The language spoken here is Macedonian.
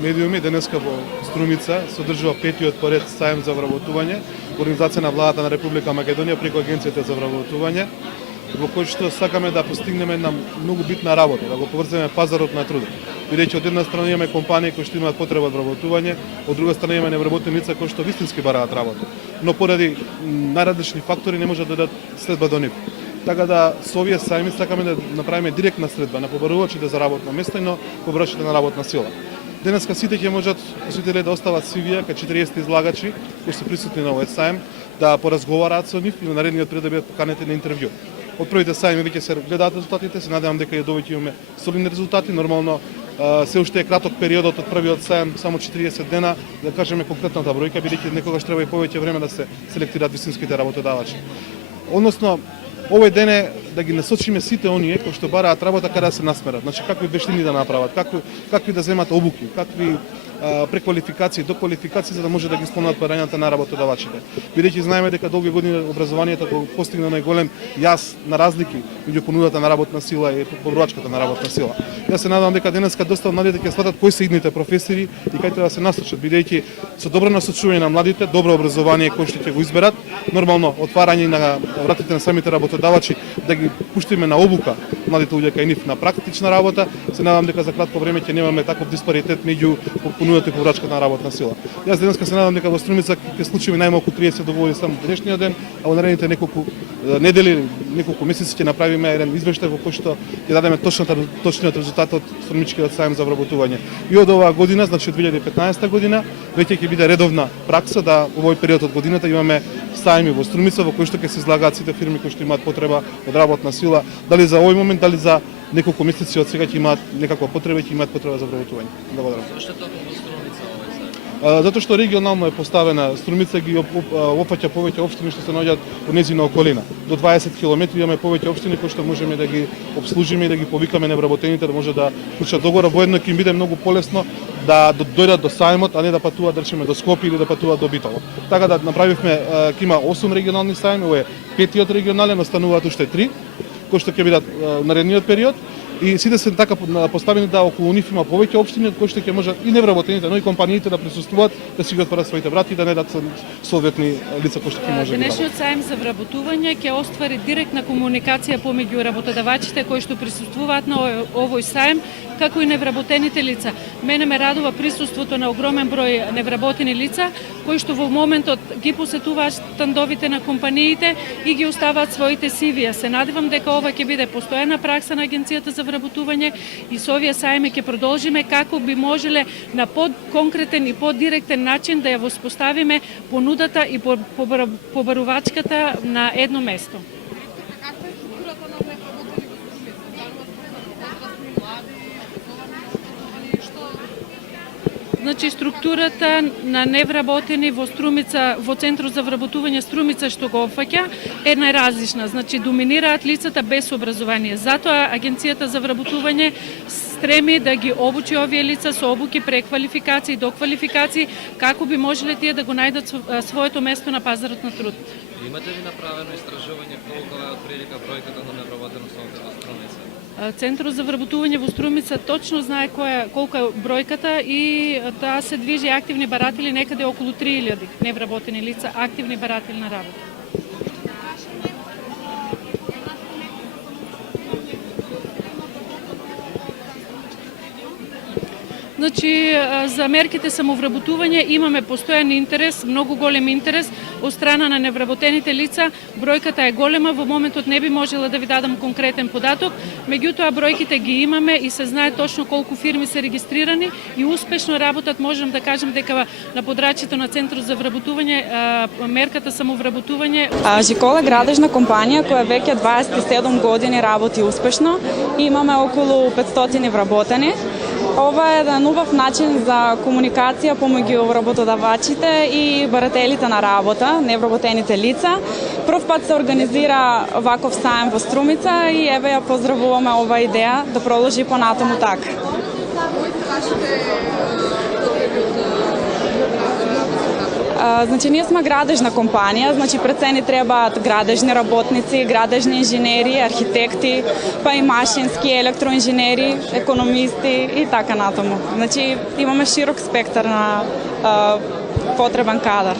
медиуми, денеска во Струмица се одржува петиот поред сајм за вработување, организација на владата на Република Македонија преку Агенцијата за вработување, во кој што сакаме да постигнеме една многу битна работа, да го поврземе пазарот на трудот. Бидејќи од една страна имаме компании кои што имаат потреба од вработување, од друга страна имаме невработени лица кои што вистински бараат работа, но поради најразлични фактори не може да дадат следба до нив. Така да со овие сајми сакаме да направиме директна следба на побарувачите за работно место и на побарувачите на работна сила. Денеска сите ќе можат посетители да остават CV кај 40 излагачи кои се присутни на овој сајм, да поразговараат со нив и на наредниот период да бидат поканети на интервју. Од првите сајми веќе се гледаат резултатите, се надевам дека и довеќе имаме солидни резултати. Нормално се уште е краток периодот од првиот сајм, само 40 дена, да кажеме конкретната бројка, бидејќи некогаш треба и повеќе време да се селектираат вистинските работодавачи. Односно, овој ден е да ги насочиме сите оние кои што бараат работа каде да се насмерат. Значи какви вештини да направат, какви да земат обуки, какви преквалификации, доквалификации за да може да ги исполнат барањата на работодавачите. Бидејќи знаеме дека долги години образованието го постигна најголем јас на разлики меѓу понудата на работна сила и поборувачката на работна сила. Јас се надевам дека денеска доста од младите ќе сватат кои се идните професии и кај треба да се насочат, бидејќи со добро насочување на младите, добро образование кој што ќе го изберат, нормално отварање на вратите на самите работодавачи да ги пуштиме на обука младите луѓе кај нив на практична работа, се надевам дека за кратко време ќе немаме таков диспаритет меѓу понудата и поборувачката на работна сила. Јас денеска се надевам дека во Струмица ќе случиме најмалку 30 доволи само денешниот ден, а во наредните неколку недели, неколку месеци ќе направиме еден извештај во кој што ќе дадеме точниот резултат од Струмичкиот сајм за вработување. И од оваа година, значи од 2015 година, веќе ќе биде редовна пракса да во овој период од годината имаме сајми во Струмица во кои што ќе се излагаат сите фирми кои што имаат потреба од работна сила, дали за овој момент, дали за неколку месеци од сега ќе имаат некаква потреба и ќе имаат потреба за вработување. Благодарам. Зошто токму во Струмица овој сајм? Затоа што регионално е поставена, Струмица ги опфаќа повеќе општини што се наоѓаат во нејзина околина. До 20 км имаме повеќе општини кои што можеме да ги обслужиме и да ги повикаме невработените да може да клучат договор. Воедно ќе им биде многу полесно да дојдат до сајмот, а не да патуваат да речеме до Скопје или да патуваат до Битола. Така да направивме, ќе има 8 регионални сајми, овој е петиот регионален, остануваат уште 3 кои што ќе бидат наредниот период. И сите се така поставени да околу нив има повеќе општини од кои што ќе можат и невработените, но и компаниите да присуствуваат, да си ги отворат своите врати и да не дадат соодветни лица кои што ќе може да. Денешниот сајм за вработување ќе оствари директна комуникација помеѓу работодавачите кои што присуствуваат на овој сајм, како и невработените лица. Мене ме радува присуството на огромен број невработени лица кои што во моментот ги посетуваат штандовите на компаниите и ги оставаат своите CV-а. Се надевам дека ова ќе биде постојана пракса на Агенцијата за вработување и со овие сајми ќе продолжиме како би можеле на подконкретен и поддиректен начин да ја воспоставиме понудата и побарувачката на едно место. Значи структурата на невработени во Струмица, во Центрот за вработување Струмица што го опфаќа е најразлична. Значи доминираат лицата без образование. Затоа Агенцијата за вработување стреми да ги обучи овие лица со обуки, преквалификации, доквалификации, како би можеле тие да го најдат своето место на пазарот на труд. Имате ли направено истражување колку е отприлика бројката на невработеност во Струмица? Центрот за вработување во Струмица точно знае колку е бројката и таа се движи активни баратели некаде околу 3000 невработени лица, активни баратели на работа. Значи, за мерките самовработување имаме постојан интерес, многу голем интерес од страна на невработените лица. Бројката е голема, во моментот не би можела да ви дадам конкретен податок, меѓутоа бројките ги имаме и се знае точно колку фирми се регистрирани и успешно работат. Можам да кажем дека на подрачјето на Центрот за вработување мерката самовработување. Жикола е градежна компанија која веќе 27 години работи успешно и имаме околу 500 вработени. Ова е еден убав начин за комуникација помеѓу работодавачите и барателите на работа, невработените лица. Прв пат се организира ваков сајм во Струмица и еве ја поздравуваме ова идеја да продолжи понатаму така. Значи ние сме градежна компанија, значи пред се ни требаат градежни работници, градежни инженери, архитекти, па и машински, електроинженери, економисти и така натаму. Значи имаме широк спектар на потребен кадар.